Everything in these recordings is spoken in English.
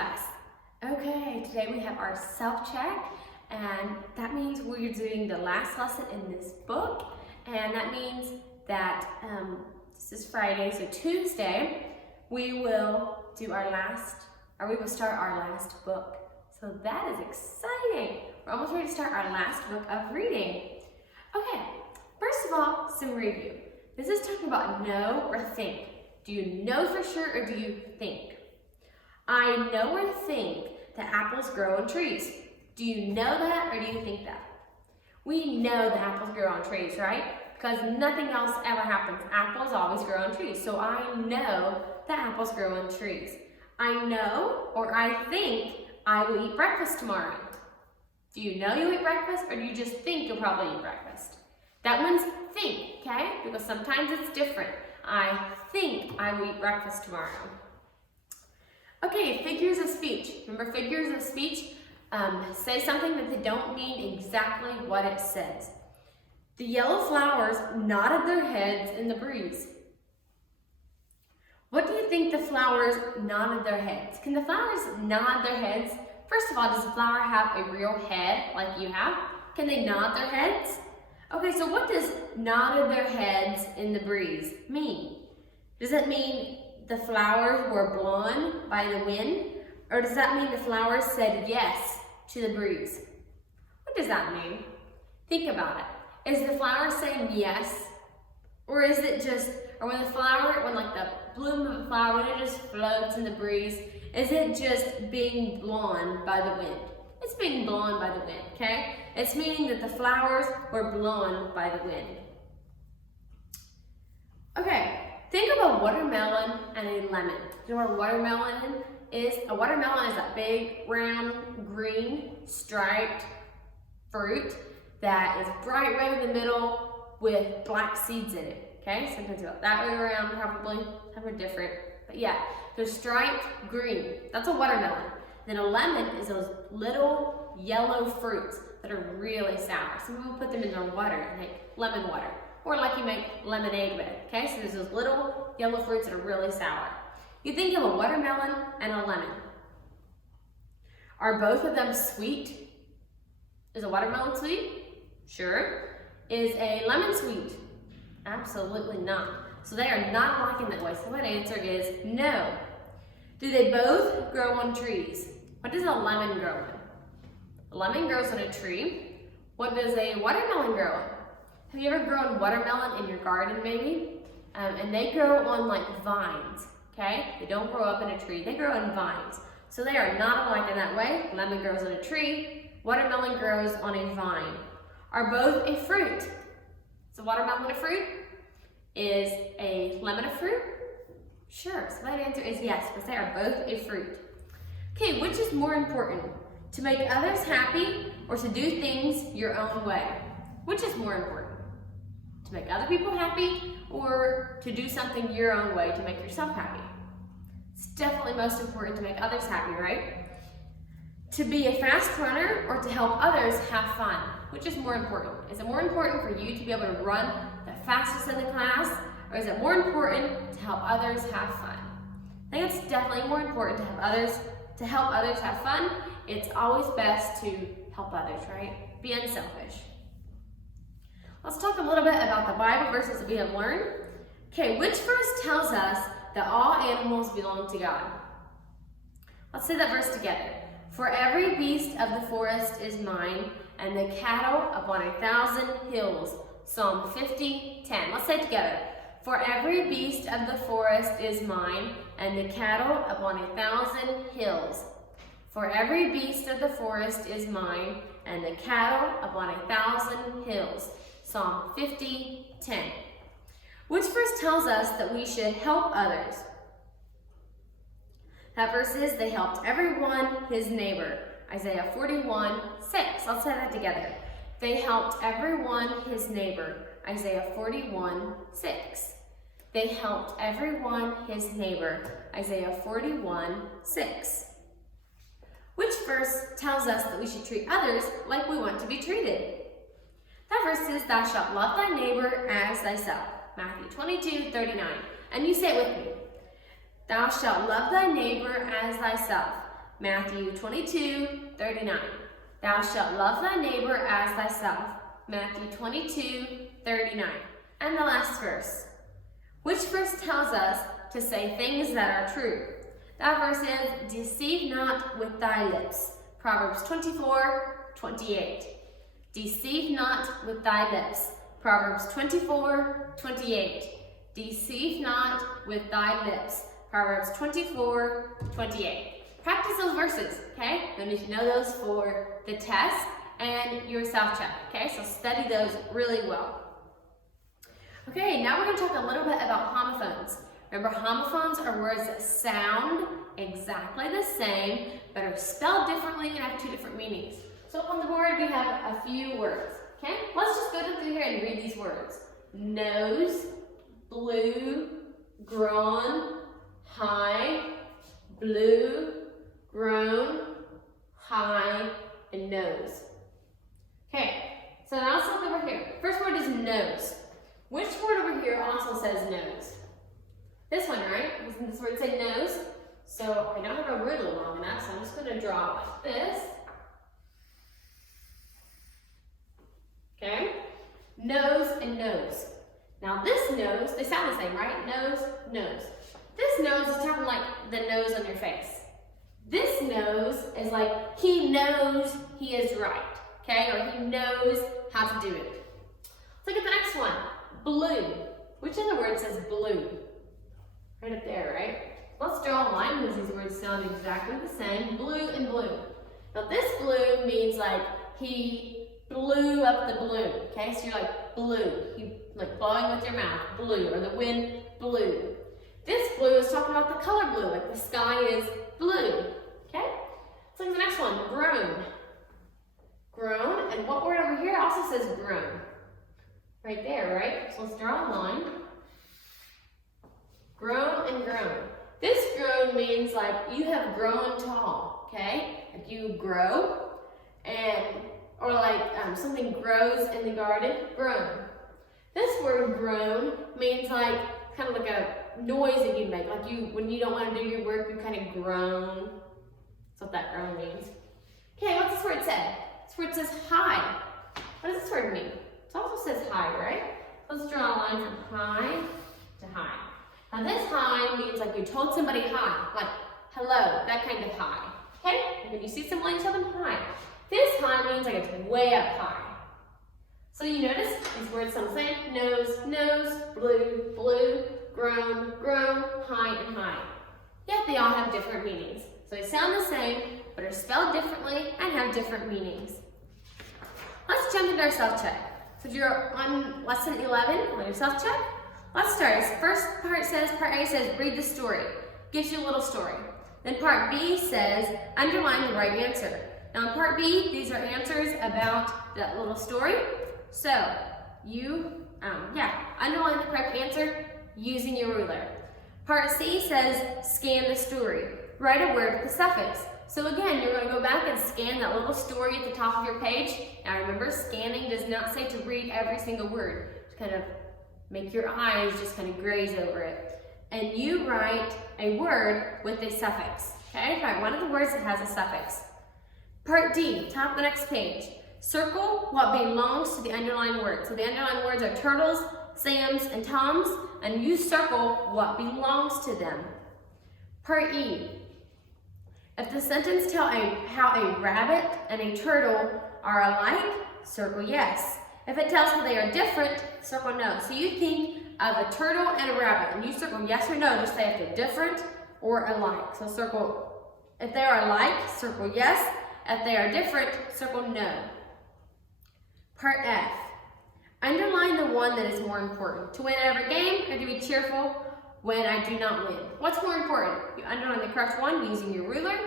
class. Okay, today we have our self-check, and that means we're doing the last lesson in this book, and that means that this is Friday, so Tuesday we will do our last, or we will start our last book. So that is exciting. We're almost ready to start our last book of reading. Okay, first of all, some review. This is talking about know or think. Do you know for sure or do you think? I know or think that apples grow on trees. Do you know that or do you think that? We know that apples grow on trees, right? Because nothing else ever happens. Apples always grow on trees. So I know that apples grow on trees. I know or I think I will eat breakfast tomorrow. Do you know you'll eat breakfast or do you just think you'll probably eat breakfast? That one's think, okay? Because sometimes it's different. I think I will eat breakfast tomorrow. Okay, figures of speech. Remember figures of speech? Say something that they don't mean exactly what it says. The yellow flowers nodded their heads in the breeze. What do you think the flowers nodded their heads? Can the flowers nod their heads? First of all, does the flower have a real head like you have? Can they nod their heads? Okay, so what does nodded their heads in the breeze mean? Does it mean the flowers were blown by the wind? Or does that mean the flowers said yes to the breeze? What does that mean? Think about it. Is the flower saying yes? Or is it just, or when like the bloom of a flower, when it just floats in the breeze, is it just being blown by the wind? It's being blown by the wind, okay? It's meaning that the flowers were blown by the wind. Okay. Think of a watermelon and a lemon. You know what a watermelon is? A watermelon is a big, round, green, striped fruit that is bright red in the middle with black seeds in it. Okay, sometimes about that way around, probably, some are different. But yeah, they're striped green. That's a watermelon. Then a lemon is those little yellow fruits that are really sour. Some people put them in their water and make lemon water. Or like you make lemonade with, okay? So there's those little yellow fruits that are really sour. You think of a watermelon and a lemon. Are both of them sweet? Is a watermelon sweet? Sure. Is a lemon sweet? Absolutely not. So they are not alike in that way. So that answer is no. Do they both grow on trees? What does a lemon grow on? A lemon grows on a tree. What does a watermelon grow on? Have you ever grown watermelon in your garden maybe? And they grow on like vines, okay? They don't grow up in a tree, they grow on vines. So they are not alike in that way. Lemon grows on a tree, watermelon grows on a vine. Are both a fruit? Is a watermelon a fruit? Is a lemon a fruit? Sure, so that answer is yes, because they are both a fruit. Okay, which is more important? To make others happy or to do things your own way? Which is more important? To make other people happy or to do something your own way to make yourself happy? It's definitely most important to make others happy, right? To be a fast runner or to help others have fun? Which is more important? Is it more important for you to be able to run the fastest in the class, or is it more important to help others have fun? I think it's definitely more important to help others have fun. It's always best to help others, right? Be unselfish. Let's talk a little bit about the Bible verses that we have learned. Okay, which verse tells us that all animals belong to God? Let's say that verse together. For every beast of the forest is mine, and the cattle upon 1,000 hills. Psalm 50:10. Let's say it together. For every beast of the forest is mine, and the cattle upon 1,000 hills. For every beast of the forest is mine, and the cattle upon 1,000 hills. Psalm 50:10. Which verse tells us that we should help others? That verse is, they helped everyone his neighbor. Isaiah 41:6. Let's say that together. They helped everyone his neighbor. Isaiah 41:6. They helped everyone his neighbor. Isaiah 41:6. Which verse tells us that we should treat others like we want to be treated? That verse is, thou shalt love thy neighbor as thyself. Matthew 22:39. And you say it with me. Thou shalt love thy neighbor as thyself. Matthew 22:39. Thou shalt love thy neighbor as thyself. Matthew 22:39. And the last verse. Which verse tells us to say things that are true? That verse is, deceive not with thy lips. Proverbs 24:28. Deceive not with thy lips. Proverbs 24:28. Deceive not with thy lips. Proverbs 24:28. Practice those verses, okay? You'll need to know those for the test and your self-check, okay? So study those really well. Okay, now we're going to talk a little bit about homophones. Remember, homophones are words that sound exactly the same, but are spelled differently and have two different meanings. So on the board, we have a few words, okay? Let's just go through here and read these words. Nose, blue, grown, high, blue, grown, high, and nose. Okay, so now let's look over here. First word is nose. Which word over here also says nose? This one, right? Doesn't this word say nose? So I don't have a ruler long enough, so I'm just going to draw like this. Okay? Nose and nose. Now this nose, they sound the same, right? Nose, nose. This nose is talking like the nose on your face. This nose is like he knows he is right, okay? Or he knows how to do it. Let's look at the next one. Blue. Which other word says blue? Right up there, right? Let's draw a line because these words sound exactly the same. Blue and blue. Now this blue means like he blew up the balloon, okay? So you're like blue. You like blowing with your mouth, blue, or the wind blew. This blue is talking about the color blue, like the sky is blue, okay? Let's look at the next one, grown. Grown, and what word over here also says grown? Right there, right? So let's draw a line. Grown and grown. This grown means like you have grown tall, okay? Like you grow, and or like something grows in the garden, grown. This word grown means like kind of like a noise that you make, like you when you don't want to do your work, you kind of groan. That's what that groan means. Okay, what's this word say? This word says high. What does this word mean? It also says high, right? Let's draw a line from high to high. Now this high means like you told somebody hi, like hello, that kind of high. Okay? And when you see someone, you tell them hi. This high means like it's way up high. So you notice these words sound the same. Nose, nose, blue, blue, grown, grown, high, and high. Yet they all have different meanings. So they sound the same, but are spelled differently and have different meanings. Let's jump into our self-check. So if you're on lesson 11 on your self-check, let's start. First part A says, read the story. Gives you a little story. Then part B says, underline the right answer. Now in part B, these are answers about that little story. So you, underline the correct answer using your ruler. Part C says, scan the story. Write a word with the suffix. So again, you're going to go back and scan that little story at the top of your page. Now remember, scanning does not say to read every single word. Just kind of make your eyes just kind of graze over it. And you write a word with a suffix. Okay, write one of the words that has a suffix. Part D, top of the next page. Circle what belongs to the underlined word. So the underlined words are turtles, Sams, and Toms, and you circle what belongs to them. Part E, if the sentence tells how a rabbit and a turtle are alike, circle yes. If it tells how they are different, circle no. So you think of a turtle and a rabbit, and you circle yes or no to say if they're different or alike. So circle, if they are alike, circle yes. If they are different, circle no. Part F, underline the one that is more important. To win every game or to be cheerful when I do not win. What's more important? You underline the correct one using your ruler.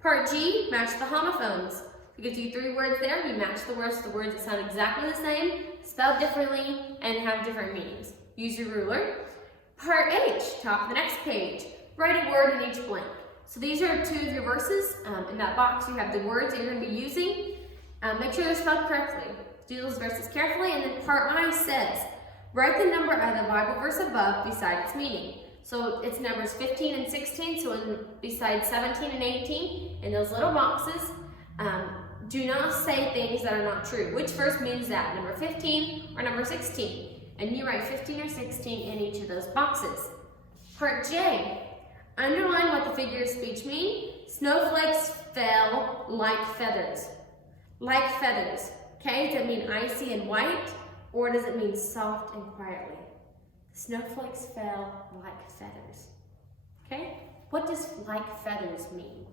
Part G, match the homophones. It gives you 3 words there. You match the words to the words that sound exactly the same, spelled differently, and have different meanings. Use your ruler. Part H, top of the next page. Write a word in each blank. So these are 2 of your verses. In that box you have the words that you're going to be using. Make sure they're spelled correctly. Do those verses carefully. And then part I says, write the number of the Bible verse above beside its meaning. So it's numbers 15 and 16, so beside 17 and 18, in those little boxes, do not say things that are not true. Which verse means that? Number 15 or number 16? And you write 15 or 16 in each of those boxes. Part J, underline what the figure of speech mean. Snowflakes fell like feathers. Like feathers. Okay, does it mean icy and white, or does it mean soft and quietly? Snowflakes fell like feathers. Okay, what does like feathers mean?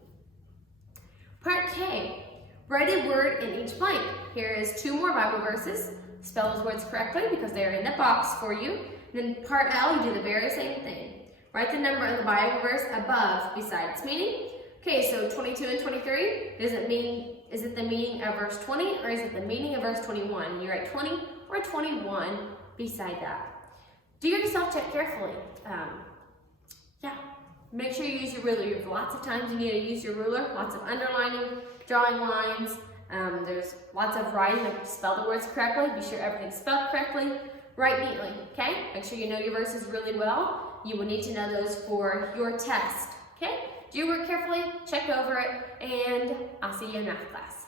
Part K, write a word in each blank. Here is 2 more Bible verses. Spell those words correctly because they are in the box for you. And then part L, you do the very same thing. Write the number of the Bible verse above beside its meaning. Okay, so 22 and 23, is it the meaning of verse 20 or is it the meaning of verse 21? You write 20 or 21 beside that. Do your self-check carefully. Make sure you use your ruler. Lots of times you need to use your ruler, lots of underlining, drawing lines. There's lots of writing, like spell the words correctly, be sure everything's spelled correctly, write neatly, okay? Make sure you know your verses really well. You will need to know those for your test, okay? Do your work carefully, check over it, and I'll see you in math class.